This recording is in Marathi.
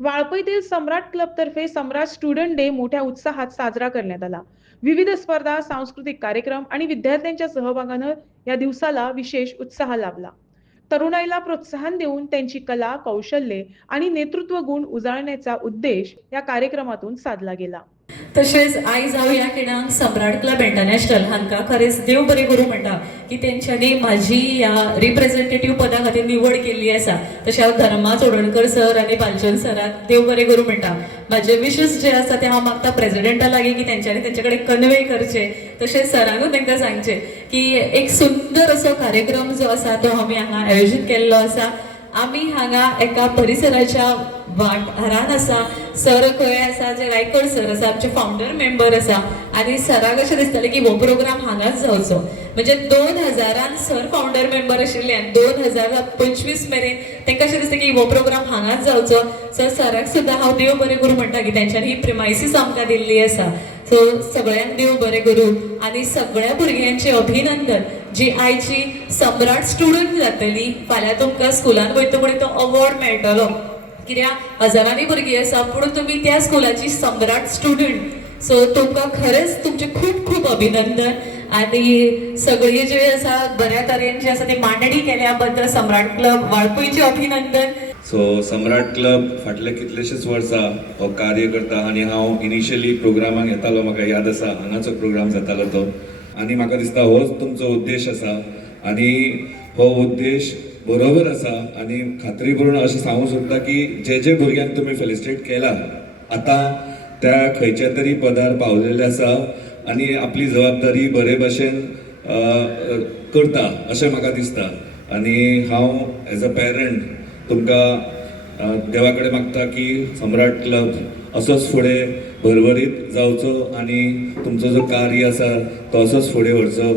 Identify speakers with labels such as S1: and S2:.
S1: वाळपईतील सम्राट क्लबतर्फे सम्राट स्टुडंट डे मोठ्या उत्साहात साजरा करण्यात आला. विविध स्पर्धा सांस्कृतिक कार्यक्रम आणि विद्यार्थ्यांच्या सहभागानं या दिवसाला विशेष उत्साह लाभला. तरुणाईला प्रोत्साहन देऊन त्यांची कला कौशल्ये आणि नेतृत्व गुण उजाळण्याचा उद्देश या कार्यक्रमातून साधला गेला.
S2: तशेंच आयज हांव ह्या खिणाक सम्राट क्लब इंटरनॅशनल हांकां खरेंच देव बरें करूं म्हणटा की तेंच्यांनी म्हाजी ह्या रिप्रेझेंटेटिव्ह पदा खातीर निवड केल्ली आसा तशें हांव धर्मा चोडणकर सर आनी बालचंद सराक देव बरें करूं म्हणटा म्हाजे विशस जे आसा ते हांव मागता प्रेसिडेंटा लागीं की तेंच्यांनी तेंचे कडेन कन्वे करचे. तशेंच सरांकूय तांकां सांगचे की एक सुंदर असो कार्यक्रम जो आसा तो आमी हांगा आयोजीत केल्लो आसा आमी हांगा एका परिसराच्या वाठारान आसा सर खंय आसा जे रायकड सर आसा आमचे फावंडर मेंबर आसा आनी सराक अशें दिसतालें की हो प्रोग्राम हांगाच जावचो. म्हणजे दोन हजारान सर फावंडर मेंबर आशिल्ल्यान दोन हजार पंचवीस मेरेन तांकां अशें दिसता की हो प्रोग्राम हांगाच जावचो. सो सराक सुद्दां हांव देव बरें करूं म्हणटा की तेंच्यांनी ही प्रिमायसीस आमकां दिल्ली आसा. सो सगळ्यांक देव बरें करूं आनी सगळ्या भुरग्यांचे अभिनंदन. जी आयची सम्राट स्टुडंट जातली फाल्यां तुमकां स्कुलान वयतकूच तो अवॉर्ड मेळटलो. कित्याक हजारांनी भुरगीं आसा पूण तुमी त्या स्कुलाची सम्राट स्टुडंट सो तुमकां खरेंच तुमचे खूब खूब अभिनंदन. आनी सगळीं जे आसा बऱ्या तरेन जे आसा ते मांडणी केल्या बद्दल सम्राट क्लब वाळपयचे अभिनंदन.
S3: सो सम्राट क्लब फाटले कितलेशेच वर्सां हो कार्य करता आनी हांव इनिशियली प्रोग्रामाक येतालो म्हाका याद आसा हांगाचो प्रोग्राम जातालो तो. आनी म्हाका दिसता होच तुमचो उद्देश आसा आनी हो उद्देश बरोबर आसा आनी खात्री करून अशें सांगूंक सोदता की जे जे भुरग्यांक तुमी फेलिस्ट्रेट केला आतां त्या खंयच्या तरी पदार पावलेले आसा आनी आपली जबाबदारी बरे भाशेन करता अशें म्हाका दिसता. आनी हांव एज अ पेरंट तुमकां देवा कडेन मागता की सम्राट क्लब असोच फुडें भरभरीत जावचो आनी तुमचो जो कार्य आसा तो असोच फुडें व्हरचो